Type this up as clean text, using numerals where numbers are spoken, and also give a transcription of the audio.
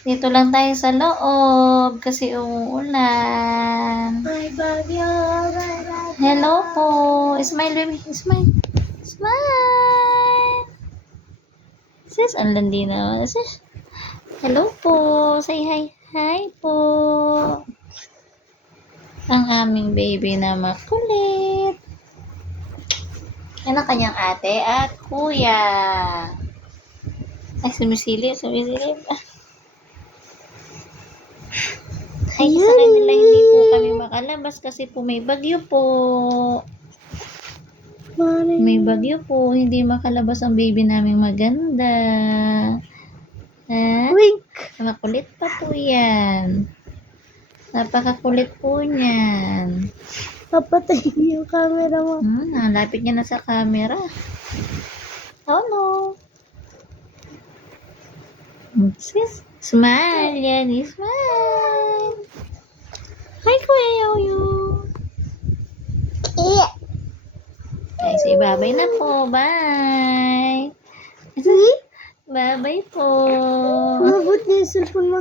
Dito lang tayo sa loob kasi umuulan. Hello po. Smile, baby. Smile. Smile. Sis, ang landi na. Sis. Hello po. Say hi. Hi po. Ang aming baby na makulit. Yan ang kanyang ate at kuya. Ay, sumisilip. Ay, sa kanila hindi po kami makalabas kasi po may bagyo po. May bagyo po. Hindi makalabas ang baby naming maganda. Ha? Wink! Makulit pa po yan. Napakakulit po niyan. Papatay yung camera mo. Lapit niya na sa camera. Oh no. Sis, smile, Yanni, smile. Hi, Kuya Yoyo. Ay, say bye-bye na po. Bye. Bye-bye po. Mabot niya yung cellphone mo.